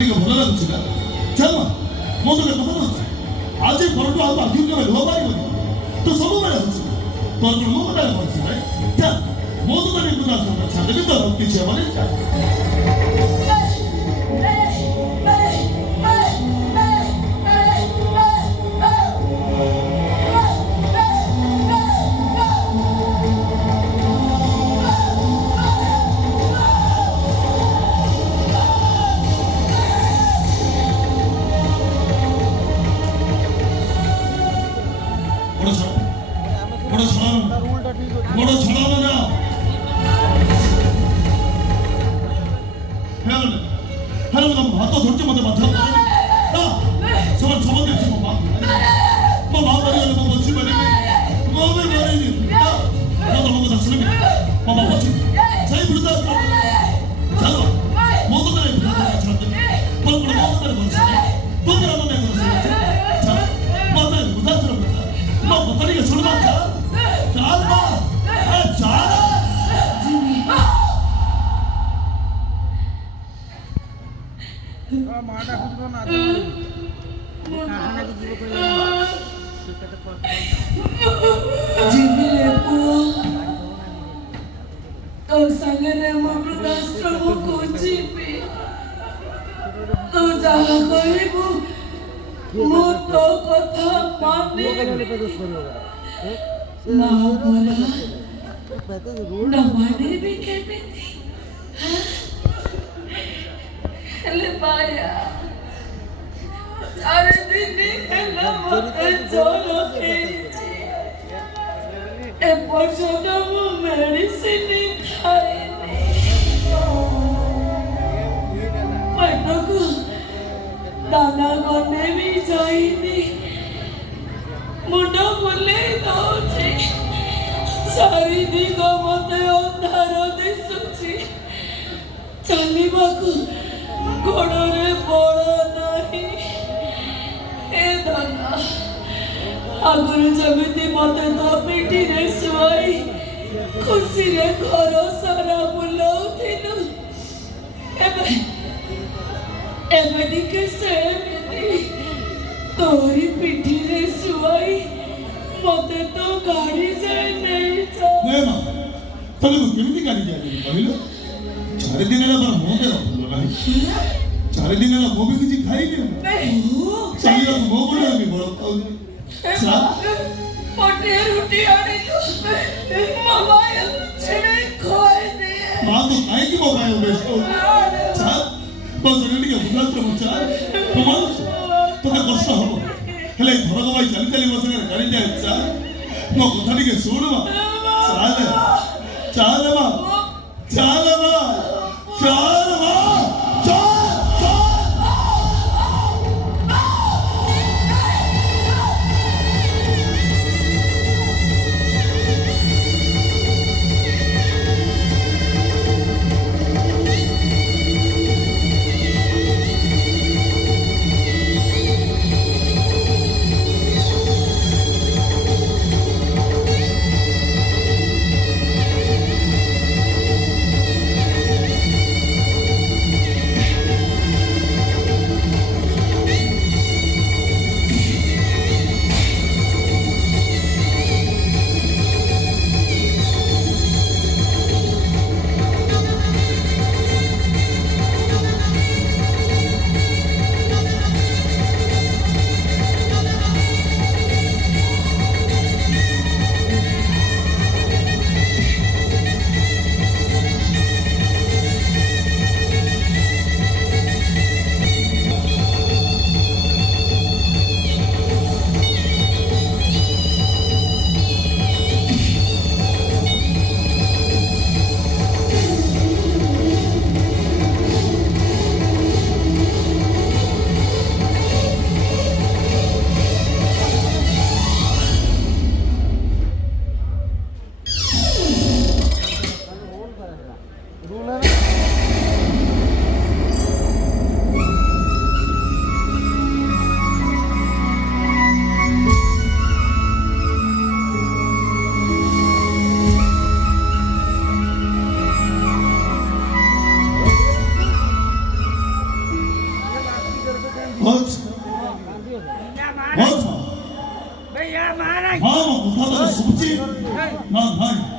ଭଲ ଲାଗୁଛି ନା ଚାଲ ମୋ ତୋତେ କଥା କହୁଛି ଆଜି ପରଠୁ ଆଉ ବାଧ୍ୟ କେବେ ଲୁହ ପାଇବନି ତୁ ସବୁବେଳେ ହଉଛି ତୋର କଣ ମୋ କଥା କହିଛି ଭାଇ ଚାଲ ମୋ ତୋତେ ବିପଦ ଆଶ୍ରମ ଛାଡ଼ିଦେବି ତ କିଛି ହବନି বড় ছড়ানো না হ্যাঁ হাত ধরছে মতো বাধ্য সবার সমাজ দেখছে মা বাড়ি মা বলছি বাড়ি মামে বাড়ি তোমাকে আসলে মামা বলছি সেই বিরুদ্ধে চলো মতো করে ছাড়তে বল করে মতো করে বলছি তোকে আমাকে মাথায় উদাস মা বাড়ি শুনবা চাল মা মাটা খুঁজবো না জিমিরে পুଅ ତୋ ସାଙ୍ଗରେ ମୋ ବୃଦ୍ଧାଶ୍ରମକୁ ଯିବି ତୁ ଯାହା କହିବୁ ମୁଁ ତୋ କଥା ମାନିବି ନା ପରା ନ ମାନିବି କେମିତି ହେଲେ ବାୟା 4 ଦିନ ହେଲା ମତେ ଜ୍ୱର ହେଇଛି ଏପର୍ଯ୍ୟନ୍ତ ମୁଁ ମେଡିସିନ ଖାଇନି ପେଟକୁ ଦାନା ଗଣ୍ଡେ ବି ଯାଇନି ମୁଣ୍ଡ ବୁଲେଇ ଦଉଛି ଚାରିଦିଗ ମତେ ଅନ୍ଧାର ଦିଶୁଛି ଚାଲିବାକୁ ଗୋଡ଼ରେ ବଳ ନାହିଁ ଏ ଧନ ଆଗରୁ ଯେମିତି ମତେ ତୋ ପିଠିରେ ଶୁଆଇ ଖୁସିରେ ଘର ସାରା ବୁଲାଉଥିଲୁ ଏବେ ଟିକେ ସେମିତି ତୋରି ପିଠିରେ ଶୁଆଇ ମତେ ତୋ ଗାଡ଼ି ଯାଇ ନେଇଯା ତମେ କେମିତି ଗାଡ଼ି ଯାଇଥିଲି କହିଲ 4 ଦିନ ହେଲା ମୋର ମୋ ଦେହ ଭଲ ନାହିଁ 4 ଦିନ ହେଲା ମୁଁ ବି କିଛି ଖାଇନି ଚାଲିବାକୁ ମୋ ବଡ଼ ବି ବଳ ପାଉନି ପଟେ ରୁଟି ଆଣିଲୁ ମାମା ଛିଡ଼େଇ ଖୁଆଇଦିଏ ମା ତ କାହିଁକି ମୋ ପାଇଁ ବେଷ୍ଟ ବସ ଟିକେ ବୁଲାଶ୍ରମ ଚାଲ ତୋତେ କଷ୍ଟ ହବ ହେଲେ ଘରକ ଭାଇ ଚାଲି ଚାଲି ମୋ ସାଙ୍ଗରେ ଗାଡ଼ି ଯାଏ ଚାଲ ମୋ କଥା ଟିକେ ଶୁଣ ମା ଚାଲ ମା ଚାଲ ମା ଚାଲ ମା भैया मारा 마음은 못하다 싶지? 난 하이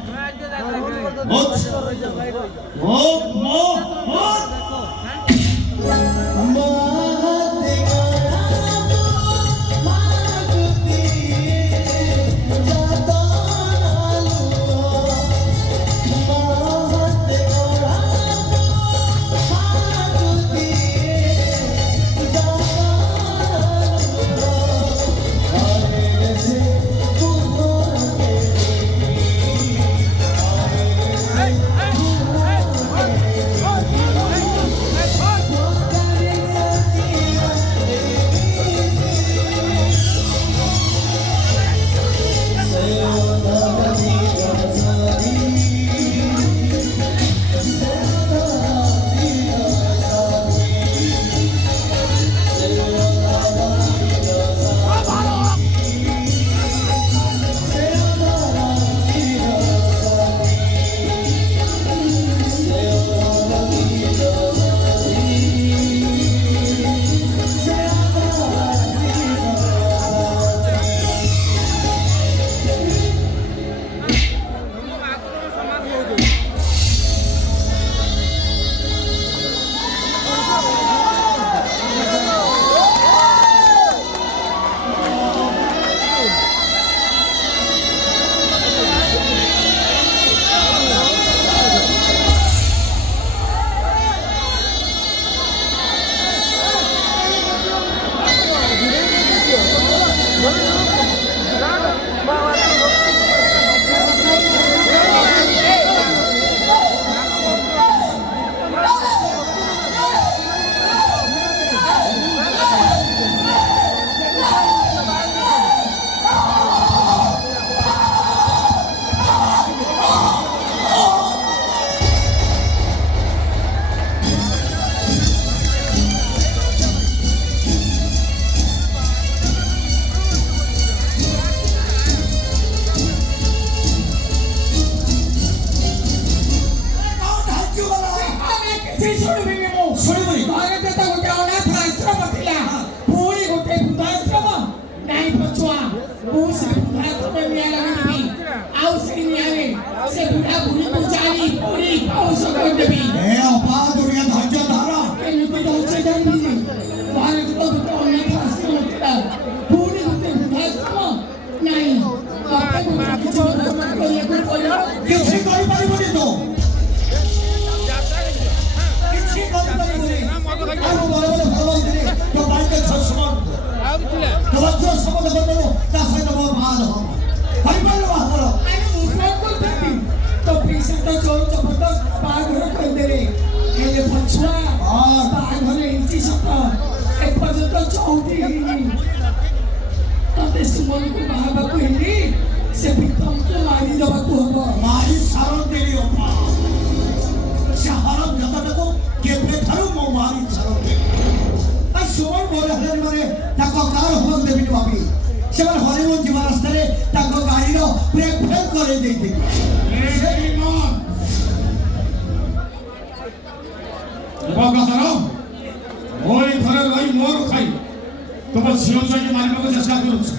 ওই ঘরের ওই মোর খাই তোমার ঝিও চাইকে মারিବାକୁ ଚେଷ୍ଟା କରୁଛି